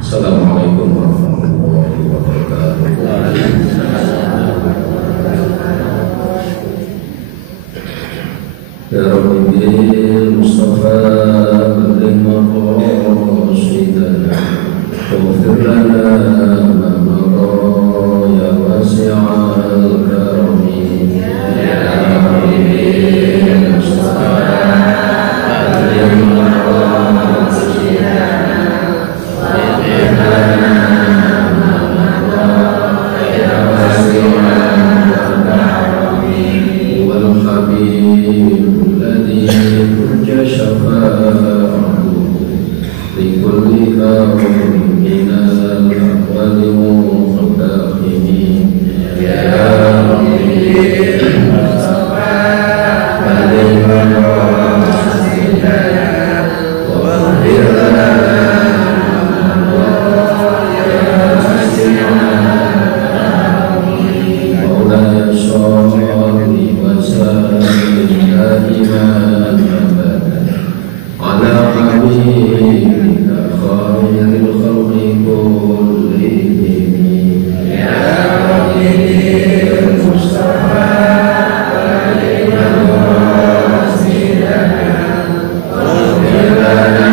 Assalamualaikum warahmatullahi wabarakatuh. Ya Rabbi Mustafa Baligh maqasidana waghfir lana ma madha ya wasi'al karami. Ya Rabbi Mustafa Baligh maqasidana waghfir lana ma madha ya wasi'al karami. Wal habib شفاعته لكل أمر من الأحوال مقدمين. يا ربي مصطفى بلغ مقاصدنا واغفر لنا مولاي صل وسلم دائما على حبيبك خير الخلق كلهم. يا ربي المصطفى بلغ مقاصدنا واغفر لنا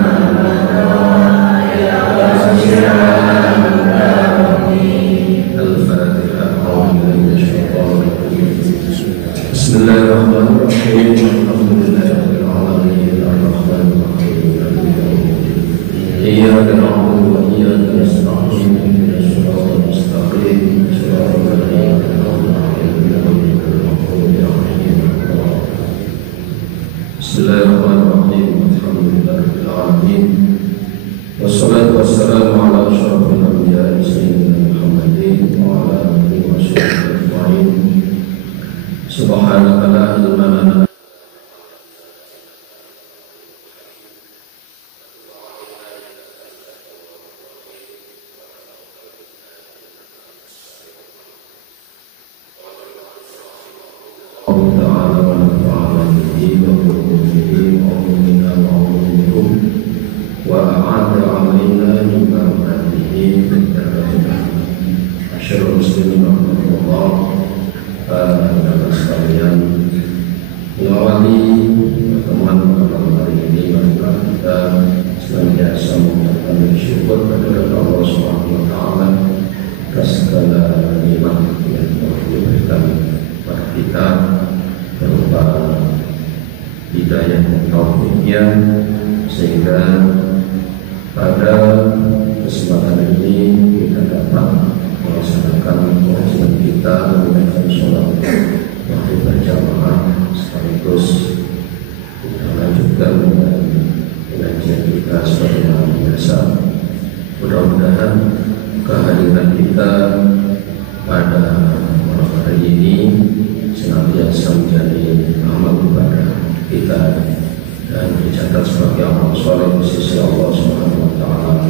ما مضى يا واسع الكرم. الفاتحة. أعوذ بالله من الشيطان الرجيم. بسم الله الرحمن الرحيم. الحمد لله رب العالمين الرحمن الرحيم مالك يوم الدين. إياك نعبد وإياك نستعين اهدنا الصراط المستقيم صراط الذين أنعمت عليهم غير المغضوب عليهم ولا الضالين. بسم الله الرحمن الرحيم. الحمد لله رب العالمين والصلاة والسلام على أشرف الأنبياء سيدنا محمد وعلى آله وصحبه أجمعين. سبحانك لا علم لنا hidayah dan taufiknya, sehingga pada kesempatan ini kita dapat melaksanakan kewajiban kita menunaikan sholat maghrib berjamaah, sekaligus kita lanjutkan dengan pengajian kita sebagai biasa. Mudah-mudahan kehadiran kita pada malam hari ini senantiasa menjadi amal ibadah kita dan dicatat sebagai amal soleh di sisi Allah Subhanahu wa Ta'ala.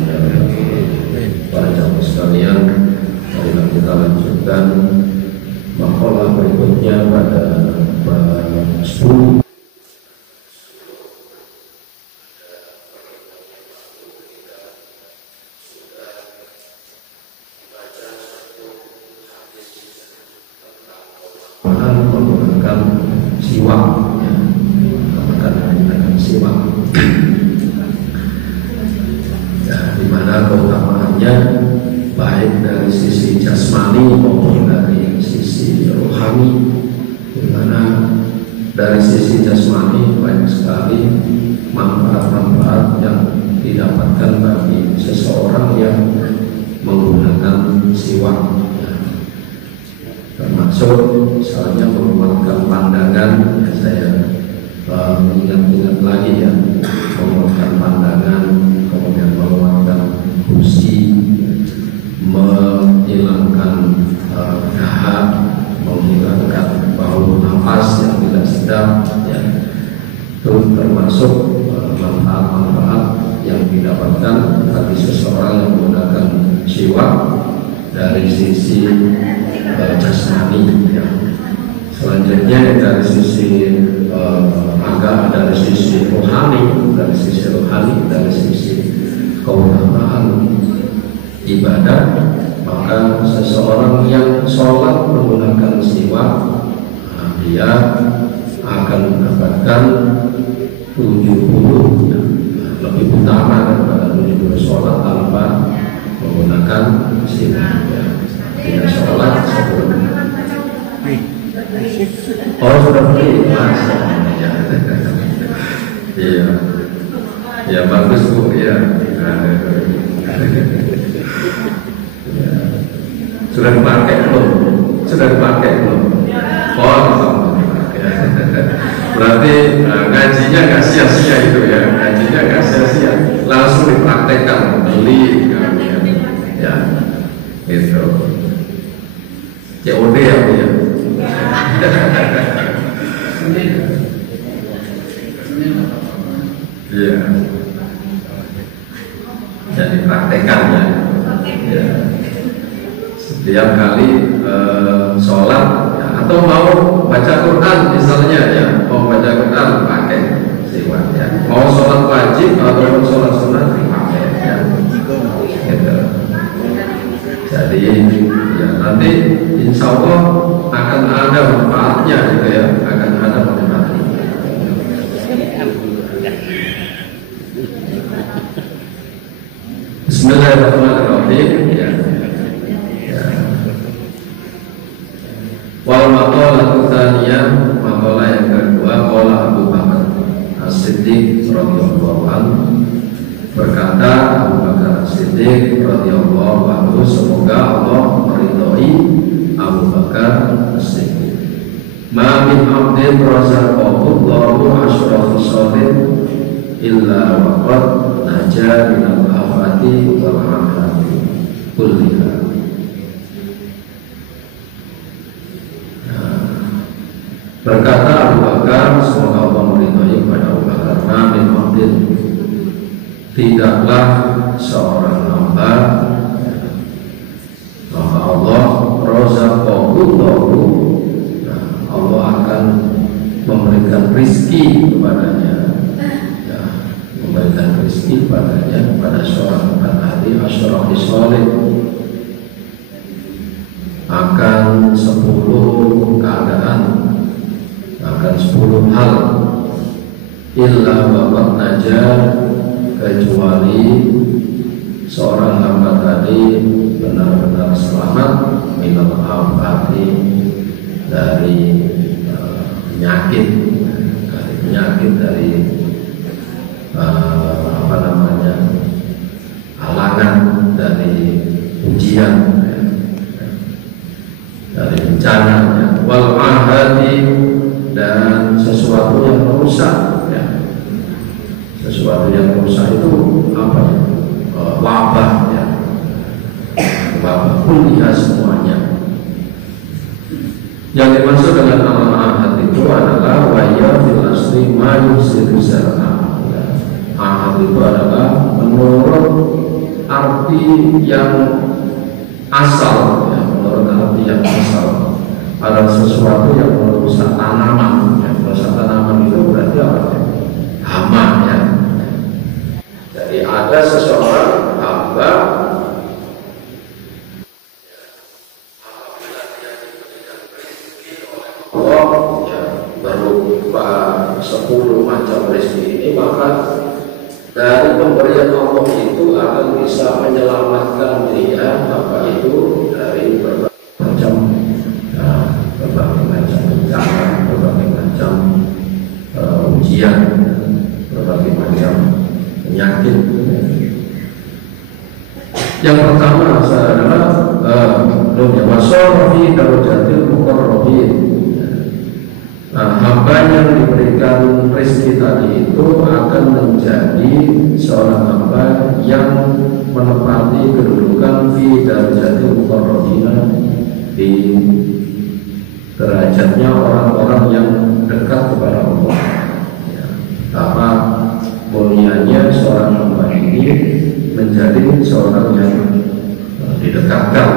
Para jamaah sekalian, marilah kita lanjutkan makalah berikutnya pada bab 10. Menggunakan siwak, menggunakan siwak, di mana keutamaannya baik dari sisi jasmani maupun dari sisi rohani. Di mana dari sisi jasmani banyak sekali manfaat-manfaat yang didapatkan bagi seseorang yang menggunakan siwak. Termasuk misalnya menguatkan pandangan, ya saya mengingat-ingat lagi ya, menguatkan pandangan, kemudian menguatkan fungsi, menghilangkan dahak, menghilangkan bau nafas yang tidak sedap, ya. Itu termasuk manfaat-manfaat yang didapatkan bagi seseorang yang menggunakan siwak dari sisi jasmani, ya. Selanjutnya dari sisi agama, dari sisi rohani, dari sisi keutamaan ibadah, maka seseorang yang sholat menggunakan siwak, dia akan mendapatkan 70 lebih utama daripada 70 sholat tanpa menggunakan siwak. Tidak sholat sebelum. Oh, sudah beli mas. Iya, ya bagus bu ya. Sudah dipakai belum? Sudah dipakai belum? Oh, berarti ngajinya nggak sia-sia itu ya, ngajinya nggak sia-sia, langsung dipraktekkan, beli ya, gitu. COD ya bu ya. Iya, jadi praktekkan ya. Setiap kali sholat ya, atau mau baca Quran misalnya ya, mau baca Quran pakai siwak ya, mau sholat wajib atau sholat sunat dipakai ya, gitu. Jadi ya nanti insya Allah akan ada manfaatnya gitu ya, akan ada manfaatnya. Bismillahirrahmanirrahim ya. Wal maqalah tsaniyah, maqalah yang kedua, qala Abu Bakar As-Siddiq radhiyallahu anhu, berkata Abu Bakar As-Siddiq radhiyallahu anhu, semoga Allah meridhai Abu Bakar As-Siddiq. Ma min 'abdin razaqahu Allahu asyra khisalin illa waqad naja minal afati wal afati kulliha. Berkata Abu Bakar, semoga Allah meridhai kepada Abu Bakar, amin abdin, tidaklah seorang hamba, maka Allah razaqahu, Allah akan memberikan rizki kepadanya, ya, memberikan rizki kepadanya, kepada seorang hamba tadi, asyra khisalin, akan 10 keadaan, akan 10 hal, illa waqad naja, kecuali seorang hamba tadi benar-benar selamat minal afati, dari penyakit, dari apa namanya, halangan, dari ujian, dari bencana, wal ahadi, dan sesuatu yang merusak ya. Sesuatu yang merusak itu apa ya? Wabah ya, wabah kuliah semuanya. Yang dimaksud dengan al-ahad itu adalah waya fil asli ma yusiru syar'a. Ahad itu adalah menurut arti yang asal ya, menurut arti yang asal, ada sesuatu yang merusak tanaman. Yang merusak tanaman itu berarti apa? Hama ya. Jadi ada seseorang hamba, apabila dia diberikan rezeki oleh Allah ya, berupa 10 macam rezeki ini, maka dari pemberian Allah itu akan bisa menyelamatkan dia, apa itu, dari berbagai macam bencana, berbagai macam ujian, berbagai macam penyakit. Yang pertama adalah wasorofi darujatil mukarrabin. Nah, hamba yang diberikan rezeki tadi itu akan menjadi seorang hamba yang menempati kedudukan fi darujatil mukarrabin, di derajatnya orang-orang yang dekat kepada Allah ya. Apa mulianya seorang hamba ini menjadi seorang yang didekatkan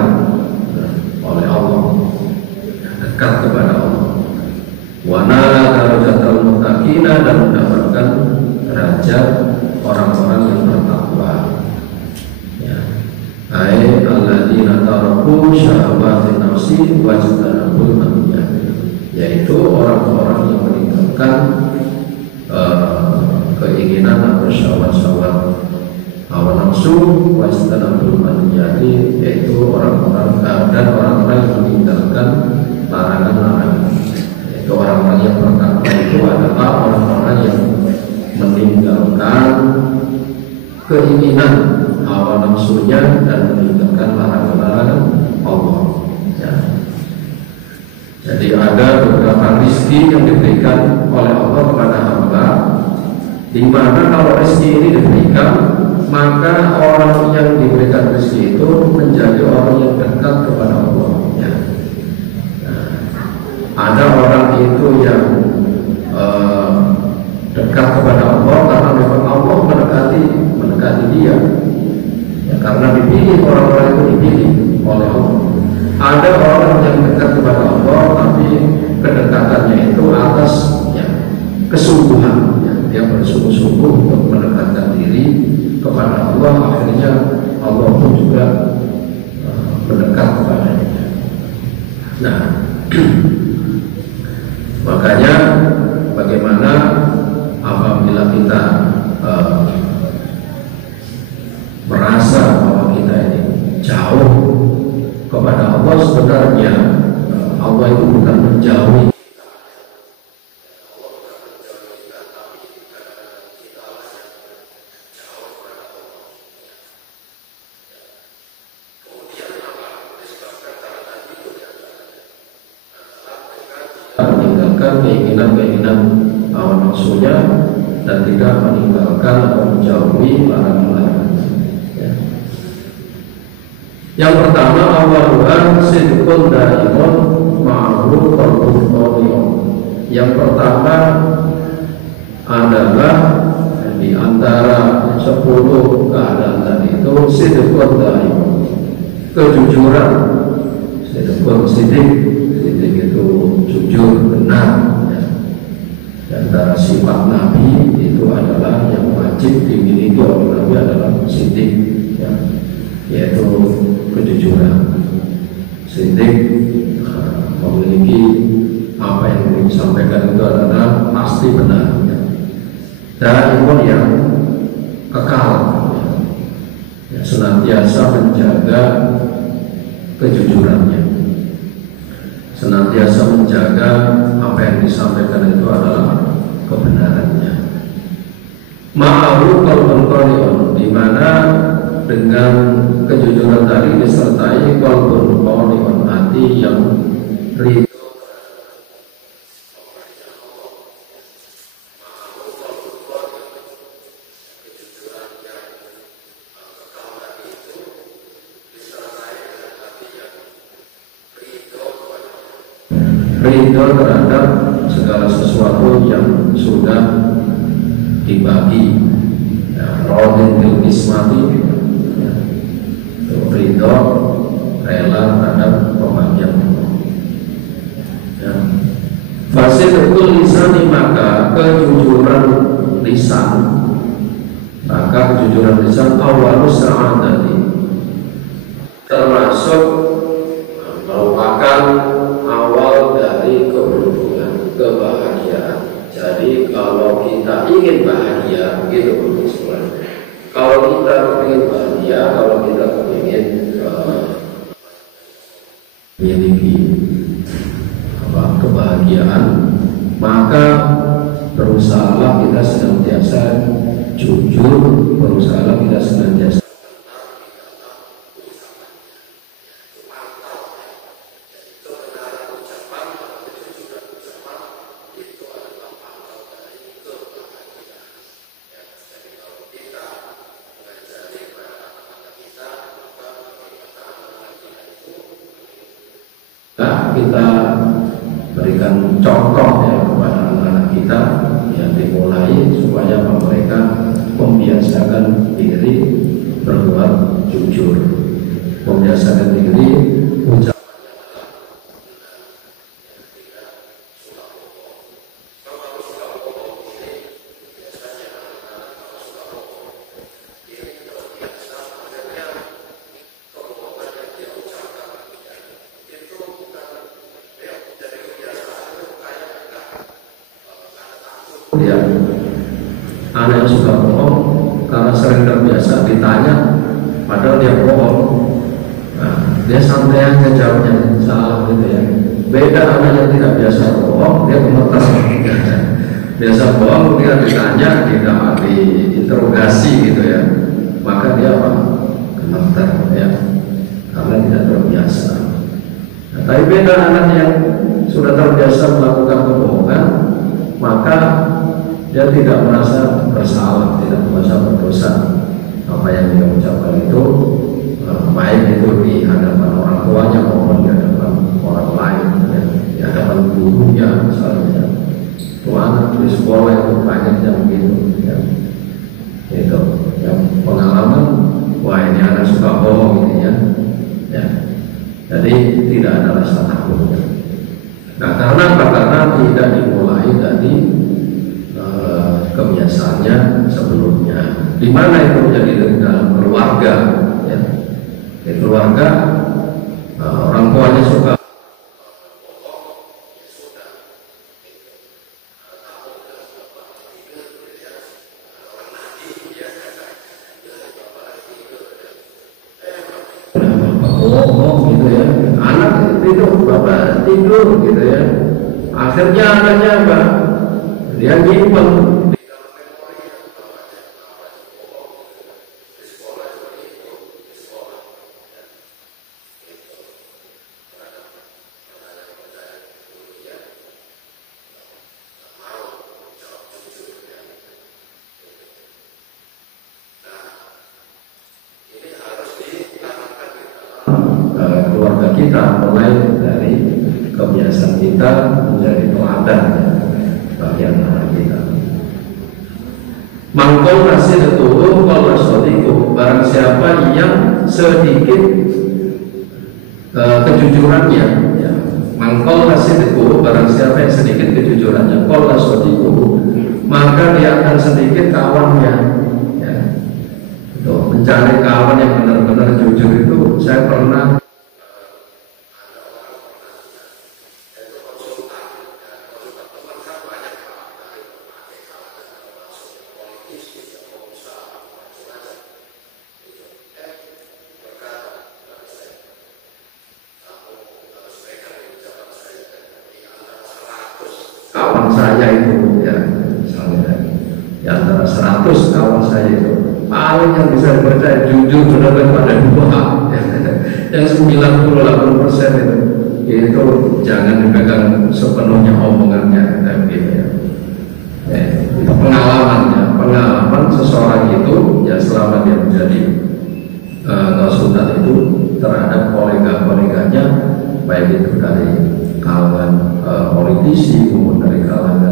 oleh Allah, dekat kepada Allah. Wa nala darajatal muttaqina, dan mendapatkan derajat orang-orang yang bertakwa ya. alladzina taraku syahawati nafsi wajtanabul manhiyah, yaitu orang-orang yang meninggalkan keinginan atau syahwat-syahwat hawa nafsu wajtanabul manhiyah, yaitu orang-orang dan orang-orang yang meninggalkan larangan-larangan. Yaitu orang-orang yang pertama itu adalah orang-orang yang meninggalkan keinginan hawa nafsunya dan meninggalkan larangan-larangan Allah. Ya. Jadi ada beberapa rezeki yang diberikan oleh Allah kepada hamba, di mana kalau rezeki ini diberikan, maka orang yang diberikan rezeki itu menjadi orang yang dekat kepada Allah. Ya. Nah, ada orang itu yang dekat kepada Allah karena memang Allah mendekati dia, ya, karena dipilih, orang-orang itu dipilih oleh Allah. Ada orang yang dekat kepada Allah tapi kedekatannya itu atas ya, kesungguhan, ya, dia bersungguh-sungguh untuk mendekatkan diri kepada Allah, akhirnya Allah pun juga mendekat kepadanya. Nah, makanya bagaimana apabila kita merasa bahwa kita ini jauh kepada Allah, sebenarnya Allah itu bukan menjauhi. Meninggalkan keinginan-keinginan hawa nafsunya dan tidak meninggalkan atau menjauhi larangan-larangan. Ya. Yang pertama, awaluhan sidqun daimun ma'ruf qalbun qadiyun. Yang pertama adalah di antara 10 keadaan tadi itu sidqun daimun, kejujuran. Sidqun sidik itu jujur, benar. Ya. Di antara sifat Nabi itu adalah yang wajib dimiliki oleh Nabi adalah sidik, ya, yaitu kejujuran. Sidik memiliki apa yang disampaikan itu adalah pasti benar, ya. Dan iman yang kekal, ya, senantiasa menjaga kejujurannya, senantiasa menjaga apa yang disampaikan itu adalah kebenarannya. Ma'ruf qalbun qadiyun, di mana dengan kejujuran tadi disertai qalbun qadiyun, hati yang ridho. Ridho terhadap segala sesuatu yang sudah dibagi, ya, rodin bil kismati, ya, ridho rela terhadap pembagian. Ya. Fasidqul lisani, maka kejujuran lisan, awalus sa'adati, termasuk merupakan awal dari keberuntungan, kebahagiaan. Jadi kalau kita ingin bahagia, begitu istilahnya. Kalau kita ingin bahagia, kalau kita ingin memiliki kebahagiaan, maka berusahalah kita senantiasa jujur, berusahalah kita senantiasa kita berikan contoh ya kepada anak-anak kita yang dimulai supaya mereka membiasakan diri berbuat jujur, membiasakan diri ucap. yang suka bohong karena sering terbiasa ditanya padahal dia bohong. Nah, dia santai aja jawabnya salah gitu ya. Beda anak yang tidak biasa bohong, dia gemeter. Biasa bohong, dia ditanya, tidak diinterogasi gitu ya, maka dia apa? Gemeter ya, karena tidak terbiasa. Nah, tapi beda anak yang sudah terbiasa melakukan kebohongan, maka dia tidak merasa bersalah, tidak merasa berdosa. Apa yang dia ucapkan itu baik itu di hadapan orang tuanya maupun di hadapan orang lain ya, di hadapan gurunya misalnya. Itu anak di sekolah itu banyak yang begitu ya. Itu yang pengalaman, wah ini anak suka bohong ini ya. Ya. Jadi tidak ada rasa takutnya. Nah, karena apa? Karena tidak dimulai dari kebiasaannya sebelumnya. Di mana itu menjadi dalam keluarga ya. Di keluarga orang tuanya suka gitu ya, anak itu bapak tidur gitu ya, akhirnya anaknya apa? Dia nyimpen keluarga kita, mulai dari kebiasaan kita menjadi teladan bagi anak kita. Mangkol kasih keturuh kalau sodiku, barang siapa yang sedikit kejujurannya ya. Mangkol kasih keturuh, barang siapa yang sedikit kejujurannya kalau sodiku, maka dia akan sedikit kawannya ya. Tuh, mencari kawan yang benar-benar jujur itu saya pernah kawan saya itu ya, misalnya ya antara 100 kawan saya itu paling yang bisa dipercaya jujur benar-benar pada dua ya. Yang 98% itu jangan dipegang sepenuhnya omongannya dan gitu ya. Ya, itu pengalaman seseorang itu ya selama dia menjadi konsultan itu terhadap kolega-koleganya, baik itu dari kalangan politisi maupun dari kalangan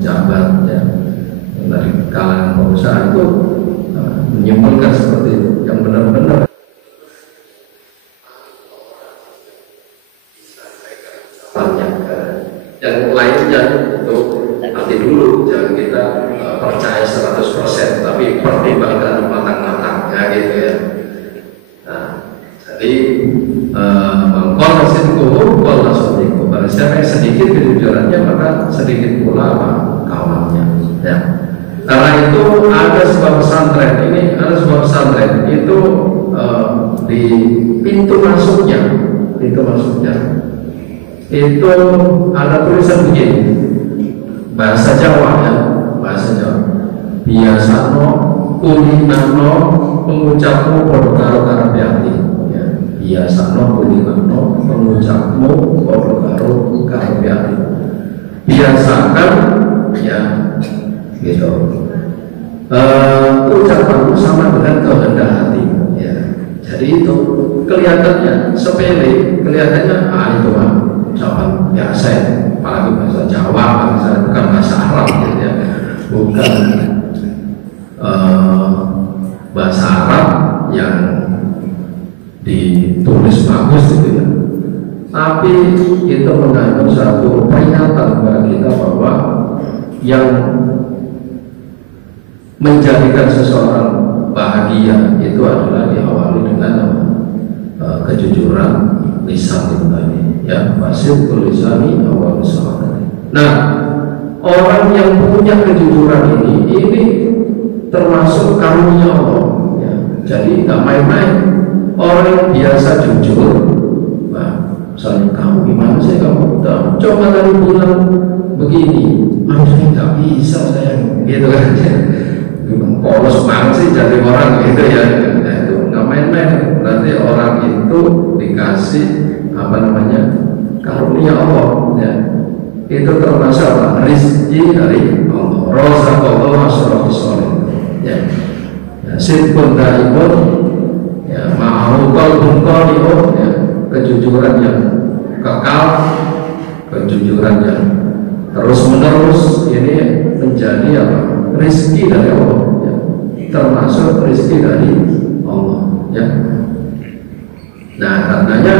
jabat ya, dari kalangan pengusaha itu menyimpulkan seperti itu, yang benar-benar yang lainnya itu nanti dulu, jangan kita percaya 100%, tapi pertimbangkan matang-matang ya gitu ya. Nah, jadi kalau siapa yang sedikit kejujurannya maka sedikit pula apa kawannya ya. Karena itu ada sebuah pesantren, itu di pintu masuknya itu ada tulisan begini, bahasa Jawa ya, biasano kulinano pengucapmu podo karo karapiati ya. Biasano kulinano pengucapmu podo karo karapiati, biasakan ya gitu ucapanmu sama dengan kehendak hati ya. Jadi itu kelihatannya sepele, kelihatannya itu ucapan biasa ya, apalagi bahasa Jawa, bukan bahasa Arab gitu ya, bukan bahasa Arab yang ditulis bagus gitu ya, tapi itu mengandung satu peringatan bagi kita bahwa yang menjadikan seseorang bahagia itu adalah diawali dengan kejujuran lisan itu tadi ya, fasih tulisani awal usaha. Nah, orang yang punya kejujuran ini termasuk karunia Allah ya. Jadi nggak main-main. Orang yang biasa jujur, nah, misalnya kamu gimana sih kamu coba tadi bilang begini, saya nggak bisa saya gitu kan. Polos banget sih jadi orang gitu ya. Nah, itu nggak main-main. Nanti orang itu dikasih apa namanya karunia Allah ya. Itu termasuk apa? Rizki dari Allah. Razaqallahu asyrafis sholihin. Ya. Sidqun da'imun ya, ma'ahu qalbun qani'un ya, kejujuran yang kekal, kejujuran yang terus menerus ini menjadi apa? Rizki dari Allah ya. Termasuk rizki dari Allah ya. Nah karenanya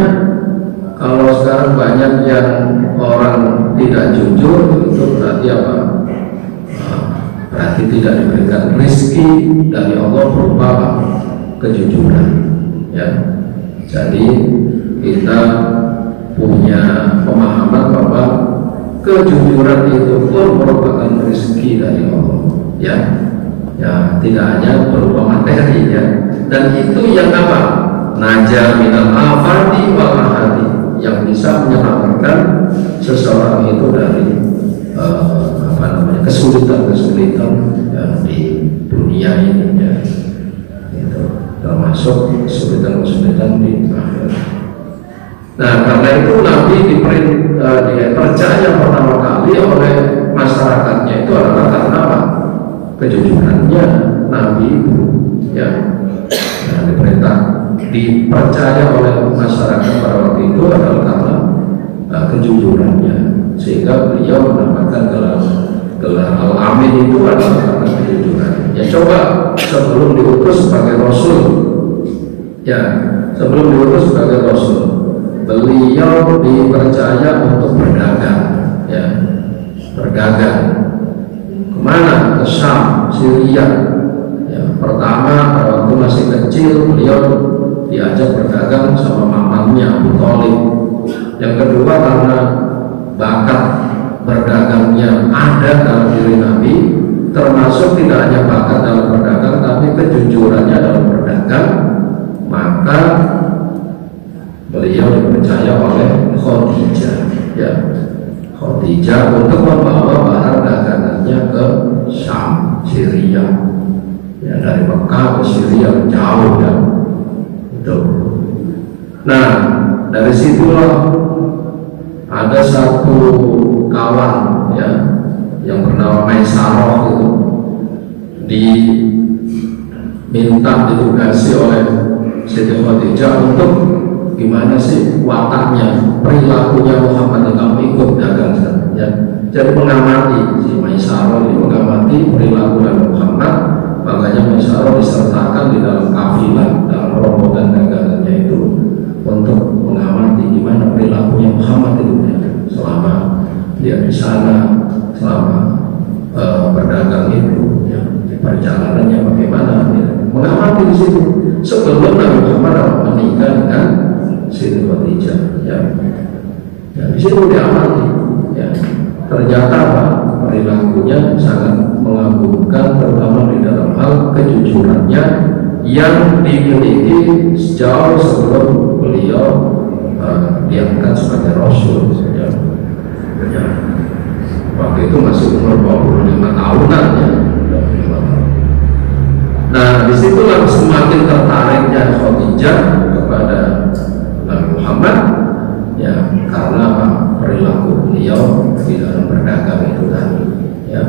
kalau sekarang banyak yang orang tidak jujur, itu berarti apa? Berarti tidak diberikan rezeki dari Allah berupa kejujuran ya. Jadi kita punya pemahaman bahwa kejujuran itu pun merupakan rezeki dari Allah ya. Ya, tidak hanya berupa materi ya. Dan itu yang apa? Naja minal afati wal ahadi, yang bisa menyelamatkan seseorang itu dari apa namanya kesulitan-kesulitan ya, di dunia ini ya. Itu termasuk kesulitan-kesulitan di akhirat. Nah karena itu Nabi dipercaya pertama kali oleh masyarakatnya itu adalah karena apa? Kejujurannya Nabi itu ya. Nah, dipercaya oleh masyarakat pada waktu itu adalah karena kejujurannya, sehingga beliau mendapatkan gelar Al-Amin itu adalah karena kejujuran. Ya coba sebelum diutus sebagai Rasul, ya sebelum diutus sebagai Rasul, beliau dipercaya untuk berdagang, ya berdagang kemana? Ke Syam, Syria. Ya, pertama pada waktu masih kecil beliau diajak berdagang sama mamanya Abu Thalib. Yang kedua karena bakat berdagangnya ada dalam diri Nabi, termasuk tidak hanya bakat dalam berdagang tapi kejujurannya dalam berdagang, maka beliau dipercaya oleh Khadijah ya. Khadijah untuk membawa barang dagangannya ke Syam, Syria. Ya, dari Mekah ke Syria jauh ya. Itu. Nah, dari situlah ada satu kawan ya yang bernama Maisarah itu diminta ditugasi oleh Siti Khadijah untuk gimana sih wataknya, perilakunya Muhammad yang kamu ikut dagang ya. Jadi mengamati si Maisarah ini mengamati perilaku Nabi Muhammad. Makanya Maisarah disertakan di dalam kafilah, dalam rombongan dagangannya itu untuk mengamati gimana perilakunya Muhammad itu ya, selama dia di sana, selama berdagang itu ya, di perjalanannya bagaimana ya. Mengamati di situ sebelum Nabi Muhammad menikah dengan Siti Khadijah ya. Ya di situ diamati ya. Ternyata apa? Perilakunya sangat mengagumkan, terutama di dalam hal kejujurannya yang dimiliki sejauh sebelum beliau diangkat sebagai Rasul ya. Ya. Waktu itu masih umur 25 tahunan ya. Nah disitulah semakin tertariknya Khadijah kepada Nabi Muhammad ya, karena perilaku beliau di dalam berdagang itu tadi ya.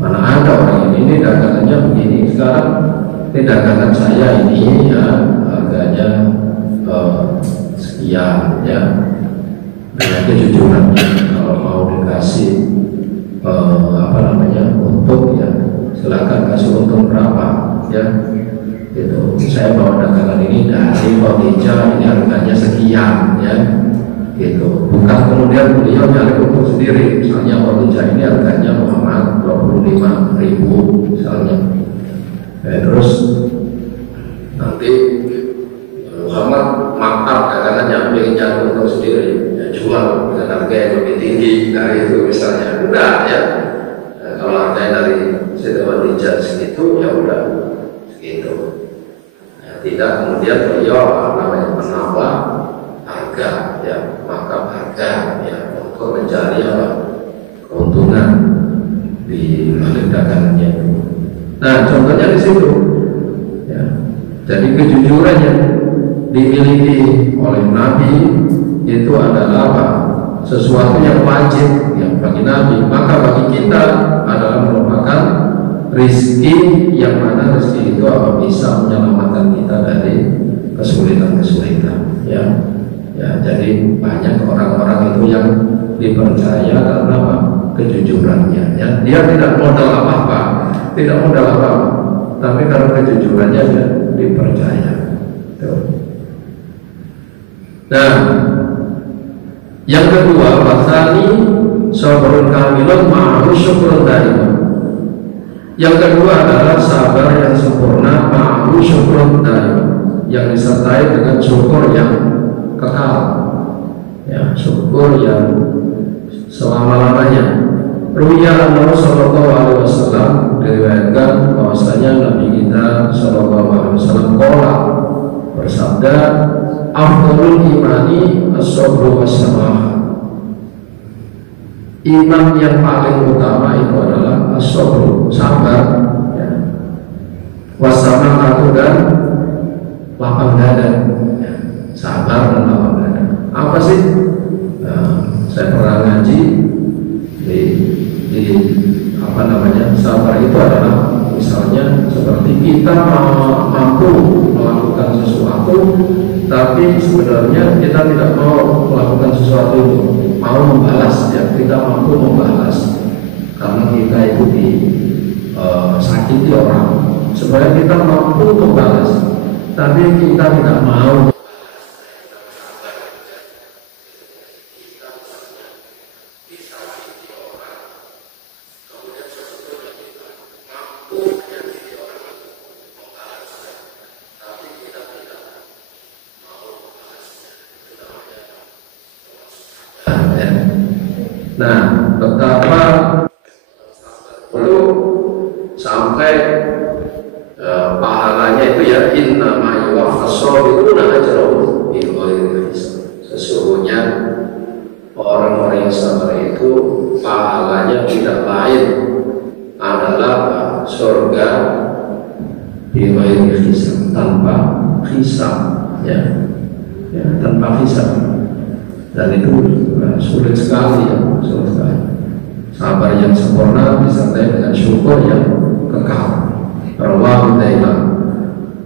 Mana ada orang ini dagangannya begini, sekarang ini dagangan saya ini ya harganya sekian ya, dengan kejujurannya. Kalau mau dikasih apa namanya untung ya silakan kasih untung berapa ya gitu. Saya bawa dagangan ini dari Khadijah, ini harganya sekian ya gitu. Bukan kemudian beliau nyari untung sendiri, misalnya Khadijah ini harganya Muhammad 25.000 misalnya terus nanti Muhammad mantap dagangannya ingin nyari untung sendiri ya, jual dengan harga yang lebih tinggi dari itu misalnya. Udah ya, gitu. Ya, tidak kemudian beliau namanya menambah harga, ya maka harga ya untuk mencari keuntungan di balik dagangannya. Nah, contohnya di situ. Ya, jadi kejujuran yang dimiliki oleh Nabi itu adalah apa? Sesuatu yang wajib yang bagi Nabi, maka bagi kita adalah merupakan rizki yang mana rizki itu apa bisa menyelamatkan kita dari kesulitan-kesulitan. Ya, ya jadi banyak orang-orang itu yang dipercaya karena apa? Kejujurannya. Ya, dia tidak modal apa-apa, tapi karena kejujurannya dia dipercaya. Tuh. Nah, yang kedua, wasani sabrun kamilun ma'ruf syukrun daimah. Yang kedua adalah sabar yang sempurna ma'ruf syukrun daimah, yang disertai dengan syukur yang kekal. Ya, syukur yang selama-lamanya. Ruya Nabi sallallahu alaihi wasallam diriwayatkan bahwasanya Nabi kita sallallahu alaihi wasallam bersabda, afdhalul imani as-sabru was-samah. Iman yang paling utama itu adalah as-sabru, sabar, ya. Was-samah dan lapang dada, ya. Sabar dan lapang dada. Apa sih? Nah, saya pernah ngaji di apa namanya, sabar itu adalah misalnya seperti kita mampu melakukan sesuatu, tapi sebenarnya kita tidak mau melakukan sesuatu itu, mau membalas, ya kita mampu membalas karena kita itu sakiti orang, sebenarnya kita mampu membalas, tapi kita tidak mau. Nah, betapa perlu sampai pahalanya itu ya, inna ma yuwaffas sabiruna ajrahum bighairi hisab. Sesungguhnya orang-orang yang sabar itu pahalanya tidak lain adalah surga bighairi hisab, tanpa hisab, ya, ya tanpa hisab. Dan itu sulit sekali, ya, sulit sekali. Sabar yang sempurna disertai dengan syukur yang kekal. Rawahu Daimah.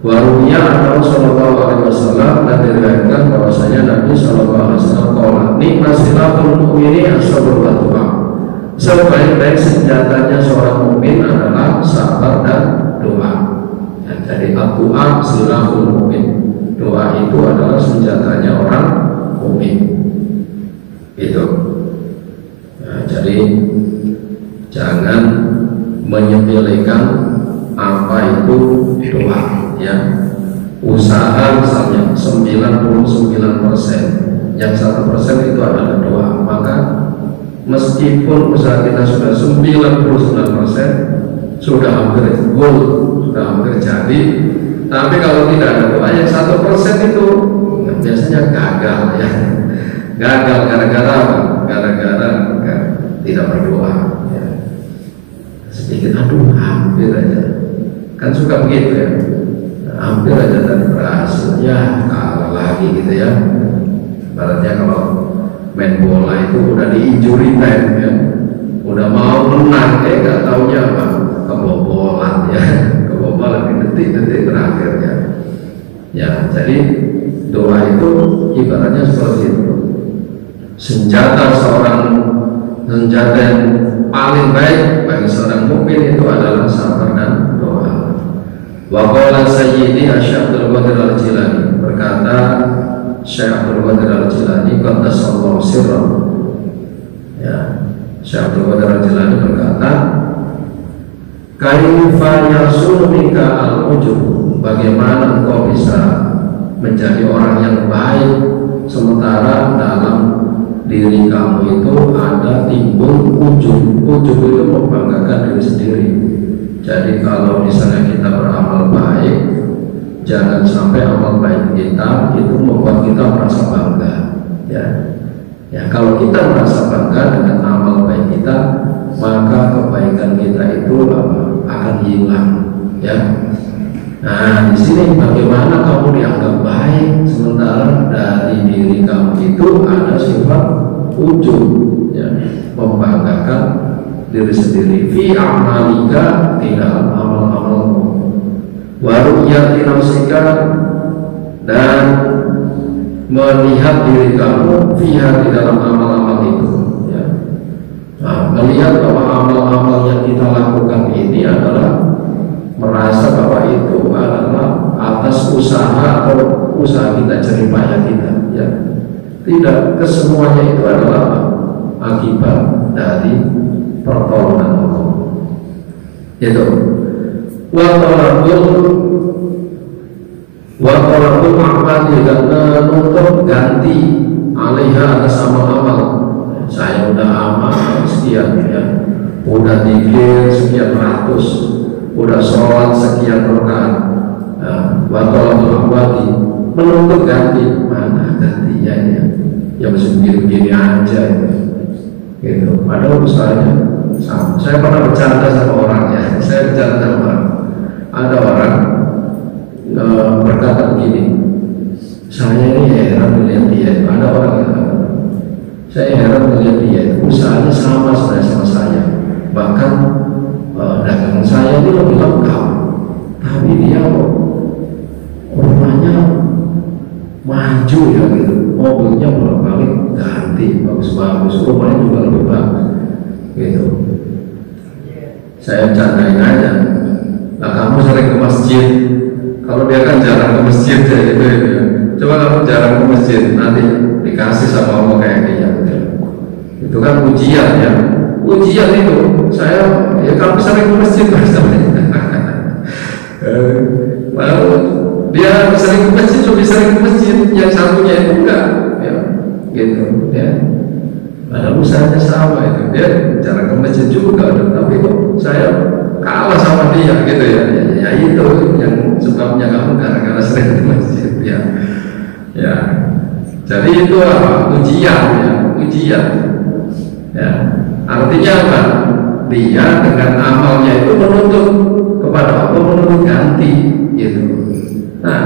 Warunya Nabi sallallahu alaihi wasallam, dan diriwayatkan bahwasanya Nabi sallallahu alaihi wasallam qala, nikmat silahul mu'mini as-sabr wa du'a. Sebaik-baik senjatanya seorang mukmin adalah sabar dan doa. Ya, jadi doa silahul mu'min. Doa itu adalah senjatanya orang mukmin. Itu. Nah, jadi jangan menyepelekan apa itu doa, ya. Usaha misalnya 99%, yang 1% itu adalah doa, maka meskipun usaha kita sudah 99% sudah hampir goal, sudah hampir jadi, tapi kalau tidak ada doa yang 1% itu biasanya gagal, ya. Gagal gara-gara apa? Gara-gara tidak berdoa, ya. Sedikit aduh hampir aja, kan suka begitu, ya. Hampir aja dan berhasil, ya kalah lagi gitu, ya. Ibaratnya kalau main bola itu udah di injury time, ya, udah mau menang, gak taunya apa, kebobolan, ya. Kebobolan di detik-detik terakhir, ya. Ya, jadi doa itu ibaratnya seperti itu. Senjata yang paling baik bagi seorang mukmin itu adalah sabar dan doa. Wa qala sayyidi Syekh Abdul Qadir Al-Jilani, berkata Syekh Abdul Qadir Al-Jilani, qaddasallahu sirrahu, ya, Syekh Abdul Qadir Al-Jilani berkata, kaifa yasunu minka al-ujub, bagaimana engkau bisa menjadi orang yang baik sementara dalam diri kamu itu ada timbul ujub. Ujub itu membanggakan diri sendiri. Jadi kalau misalnya kita beramal baik, jangan sampai amal baik kita itu membuat kita merasa bangga. Ya, kalau kita merasa bangga dengan amal baik kita, maka kebaikan kita itu akan hilang. Ya. Nah, di sini bagaimana kamu dianggap baik sementara dari diri kamu itu ada sifat ujub, ya, membanggakan diri sendiri. Fi amalika, di dalam amal-amalmu, wa ru'yati nafsika, dan melihat diri kamu fiha, di dalam amal-amal itu, ya. Nah, melihat bahwa amal-amal yang kita lakukan ini adalah merasa bahwa itu adalah atas usaha atau usaha kita, jerih payah kita, ya. Tidak, kesemuanya itu adalah akibat dari pertolongan Allah. Itu wa talabul ahmadi, dan menuntut ganti alaiha, atas amal-amal. Saya udah amal sekian, ya, udah zikir sekian ratus, udah sholat sekian rakaat, wa talabul ahmadi, menuntut ganti. Mana gantinya ya? Ya masih begini-begini aja gitu. Padahal usahanya sama. Saya pernah bercanda sama orang, ya. Saya bercanda sama orang. Ada orang berkata begini, saya ini heran melihat dia. Ada orang yang kata, saya heran melihat dia, usahanya sama sama saya, bahkan dagangan saya ini lebih lengkap, tapi dia rumahnya maju, ya gitu, mobilnya bolak-balik ganti, bagus-bagus, rumahnya juga lebih bagus, gitu. Saya candain aja. Nah, kamu sering ke masjid, kalau dia kan jarang ke masjid, ya gitu, ya. Coba kamu jarang ke masjid, nanti dikasih sama Allah kayak dia, gitu. Itu kan ujian, ya. Ujian itu, saya, ya kamu sering ke masjid, lalu dia sering ke masjid, lebih sering ke masjid, yang satunya itu enggak, ya, gitu, ya. Padahal usahanya sama itu, dia jarang ke masjid juga, tapi kok saya kalah sama dia, gitu ya. Ya itu yang sebabnya kamu gara-gara sering ke masjid, ya. Ya, jadi itu apa? Ujian, ya, ujian, ya. Artinya apa? Dia dengan amalnya itu menuntut kepada Allah, menuntut ganti, gitu. Nah,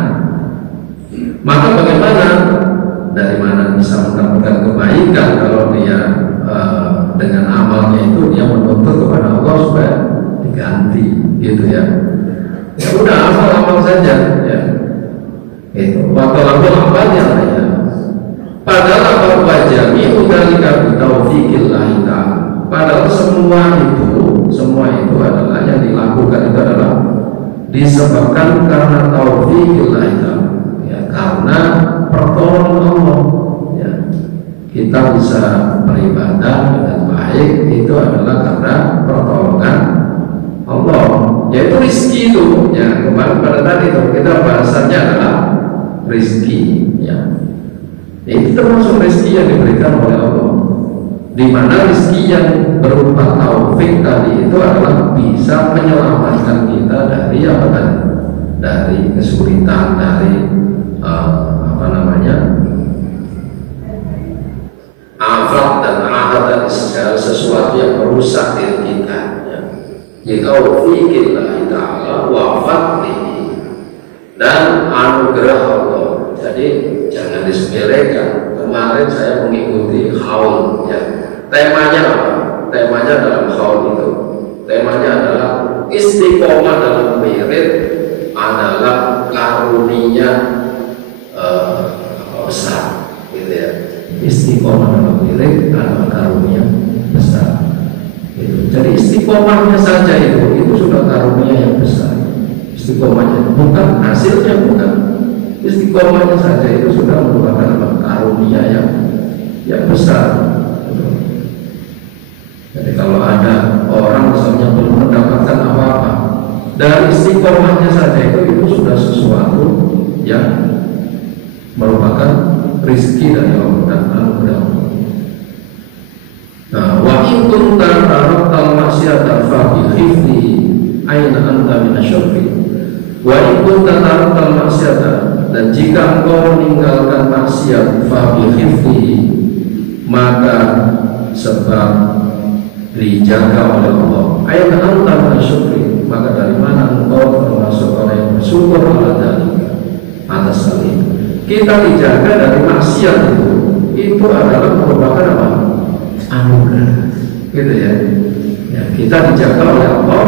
maka bagaimana? Dari mana bisa mendapatkan kebaikan kalau dia dengan amalnya itu dia menuntut kepada Allah supaya diganti, gitu ya. Ya udah, amal-amal saja, ya. Itu waktu amalnya, ya. Padahal apa wajami udalika bitaufiqillah ta'ala. Padahal semua itu adalah yang dilakukan itu adalah disebabkan karena taufiqillah ta'ala, ya, karena pertolongan Allah, ya. Kita bisa beribadah dengan baik itu adalah karena pertolongan Allah, yaitu rezeki itu, ya. Kemarin pada tadi itu kita bahasannya adalah rezeki, ya. Itu termasuk rezeki yang diberikan oleh Allah, di mana rezeki yang berupa taufik tadi itu adalah bisa menyelamatkan kita dari apa tadi? Dari kesulitan, dari afat dan ahad, dan segala sesuatu yang merusak diri kita, ya. Bitaufiqillah ta'ala wa fadlihi, dan anugerah Allah. Jadi jangan disepelekan. Kemarin saya mengikuti haul, ya. Temanya apa? Temanya dalam haul itu, temanya adalah istiqomah dalam wirid adalah karunia besar, gitu ya. Istiqomah dalam wirid adalah karunia besar, gitu. Jadi istiqomahnya saja itu sudah karunia yang besar. Istiqomahnya, bukan hasilnya, bukan. Istiqomahnya saja itu sudah merupakan karunia yang besar. Jadi kalau ada orang misalnya belum mendapatkan apa-apa, dari istiqomahnya saja itu sudah sesuatu yang merupakan rezeki dari Allah dan anugerah Allah. Nah, wa in kunta taraktal maksiata fa bi khifni aina anta minasyarri. Wa in kunta tarakal maksiata, dan jika engkau meninggalkan maksiat fa bi khifdihi, maka sebab dijaga oleh Allah. Ayat anta syukri, maka dari mana engkau termasuk orang yang bersyukur ala dalika, atas hal itu. Kita dijaga dari maksiat itu adalah merupakan apa? Anugerah, gitu ya. Ya, kita dijaga oleh Allah,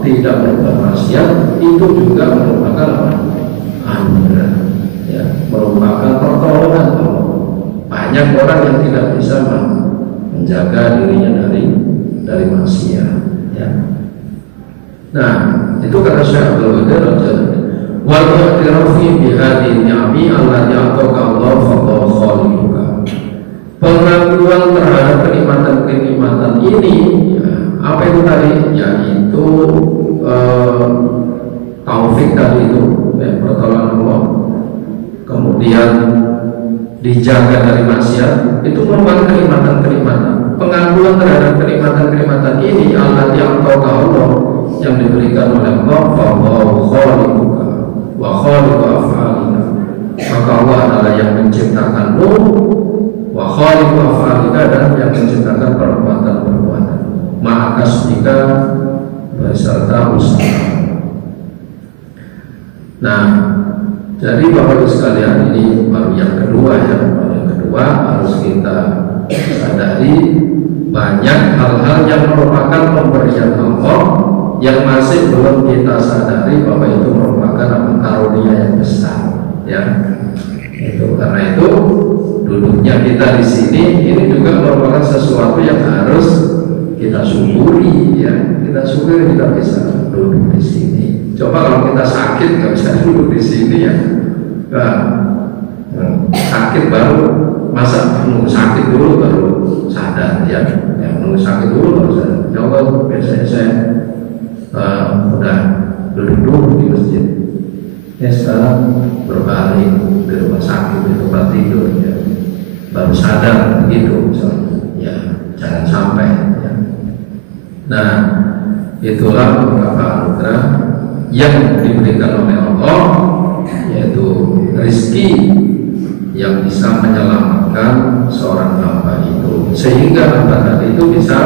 tidak berbuat maksiat, itu juga merupakan apa? Anugerah, ya, merupakan pertolongan Allah. Banyak orang yang tidak bisa menjaga dirinya dari maksiat, ya. Nah, itu kata Syekh Abdul Qadir wal i'tirafi bi hadhihi ni'ami allati ataka Allah fa khaliquka. Pengakuan terhadap kenikmatan-kenikmatan ini, ya, apa itu tadi? Yaitu taufik tadi itu, ya, pertolongan Allah. Kemudian dijaga dari maksiat, itu merupakan kenikmatan-kenikmatan. Pengakuan terhadap kenikmatan-kenikmatan ini allati ataka Allah, yang diberikan oleh Allah, fa khaliquka wa khaliqu af'alika, maka Allah adalah yang menciptakanmu, wa khaliqu af'alika, dan yang menciptakan perbuatan-perbuatan, ma'a kasbika, beserta usaha. Nah, jadi Bapak Ibu sekalian, ini baru yang kedua, ya. Yang kedua harus kita sadari banyak hal-hal yang merupakan pemberian Allah yang masih belum kita sadari bahwa itu merupakan karunia yang besar, ya. Itu karena itu duduknya kita di sini ini juga merupakan sesuatu yang harus kita syukuri, ya. Kita syukuri kita bisa duduk di sini. Coba kalau kita sakit nggak bisa duduk di sini, ya. Nah, sakit baru, masa menunggu sakit dulu baru sadar, ya. Menunggu sakit dulu baru sadar. Coba biasanya saya udah duduk di masjid, ya sekarang berbalik di rumah sakit, di tempat tidur, ya, baru sadar begitu, ya, jangan sampai, ya. Nah, itulah beberapa anugerah yang diberikan oleh Allah, yaitu rezeki yang bisa menyelamatkan seorang hamba itu, sehingga hamba tadi itu bisa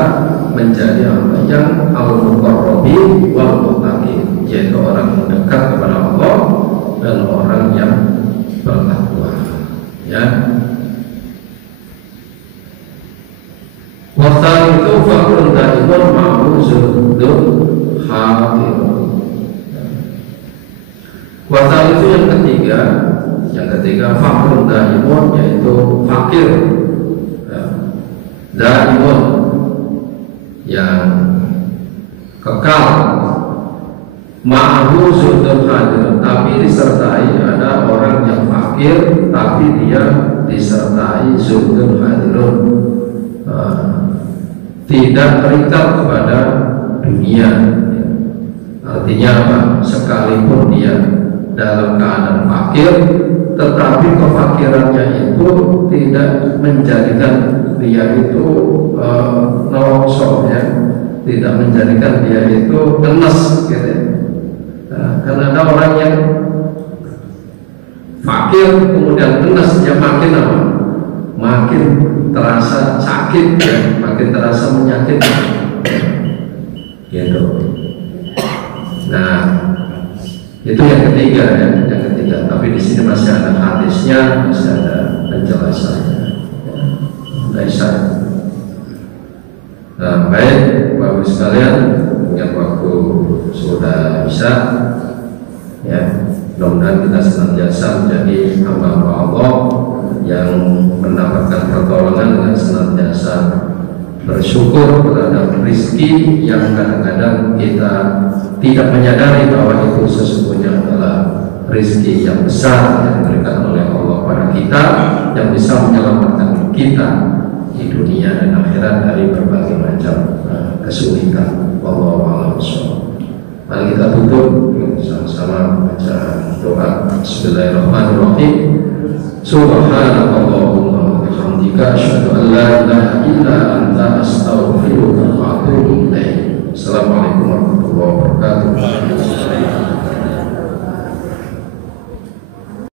menjadi hamba yang al-muqarrabin wal muttaqin, yaitu orang yang dekat kepada Allah dan orang yang bertakwa, ya. Wasal itu fakrun daimun ma'uzudun hadir. Wasal itu yang ketiga fakrun daimun, yaitu fakir, ya. Daimun yang kekal, ma'ahu zuhdun hadir, tapi disertai ada orang yang fakir tapi dia disertai zuhdun hadirun, tidak terikat kepada dunia. Artinya apa? Sekalipun dia dalam keadaan fakir, tetapi kefakirannya itu tidak menjadikan dia itu nolongsor, ya, tidak menjadikan dia itu tenes, gitu, ya. Nah, karena ada orang yang fakir kemudian tenes, dia makin apa? Makin terasa sakit, ya, makin terasa menyakitkan, gitu. Nah, itu yang ketiga, ya, yang ketiga. Tapi di sini masih ada hadisnya, masih ada penjelasannya. Baik, nah, baik, Bapak sekalian, yang waktu sudah bisa, ya, mudah-mudahan kita senantiasa menjadi hamba Allah yang mendapatkan pertolongan dan senantiasa bersyukur terhadap rezeki yang kadang-kadang kita tidak menyadari bahwa itu sesungguhnya adalah rezeki yang besar yang diberikan oleh Allah pada kita, yang bisa menyelamatkan kita di dunia dan akhirat dari berbagai macam kesulitan. Wallahu a'lam bishawab. Mari kita tutup sama-sama baca doa. Bismillahirrahmanirrahim. Subhanakallahumma wa bihamdika asyhadu an la ilaha illa